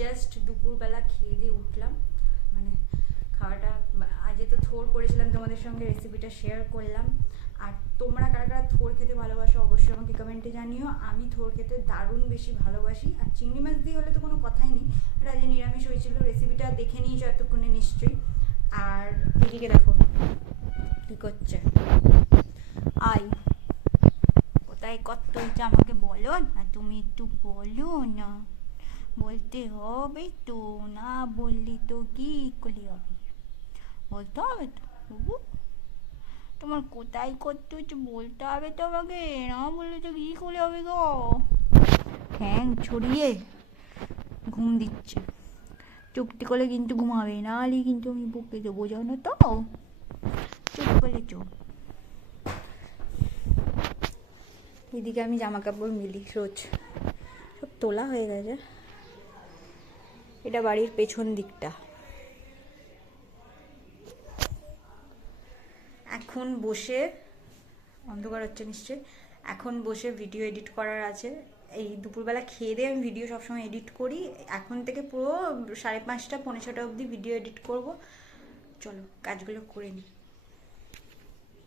Just দুপুরবেলা খেয়ে দিয়ে উঠলাম, মানে খাওয়াটা আজকে তো থোর করেছিলাম, তোমাদের সঙ্গে রেসিপিটা শেয়ার করলাম। আর তোমরা কারা কারা থোর খেতে ভালোবাসো অবশ্যই আমাকে কমেন্টে জানিও। আমি থোর খেতে দারুণ বেশি ভালোবাসি, আর চিংড়ি মাছ দিয়ে হলে তো কোনো কথাই নেই। এটা আজকে নিরামিষ হয়েছিল, রেসিপিটা দেখে নিয়েছো এতক্ষণে নিশ্চয়ই। আর এদিকে দেখো কী করছে, আই কোথায় কত হয়েছে আমাকে বলো না, তুমি একটু বলো না, বলতে হবে তো, না বললি তো কি করে হবে, বলতে হবে তো বাবু। তোমার কোথায় করতে হচ্ছে বলতে হবে তো আমাকে, না বললে তো কী করে হবে গো। হ্যাং ছড়িয়ে ঘুম দিচ্ছে, চুপটি করে কিন্তু ঘুমাবে, নাহলে কিন্তু আমি বকে দেবো জানো তো, চুপ করে চুপ। এদিকে আমি জামা কাপড় মিলি রোজ, সব তোলা হয়ে গেছে। এটা বাড়ির পেছন দিকটা। এখন বসে, অন্ধকার হচ্ছে নিশ্চয়ই, এখন বসে ভিডিও এডিট করার আছে। এই দুপুরবেলা খেয়ে দিয়ে আমি ভিডিও সবসময় এডিট করি, এখন থেকে পুরো 5:30 পৌনে 6টা অবধি ভিডিও এডিট করব। চলো কাজগুলো করে নিই।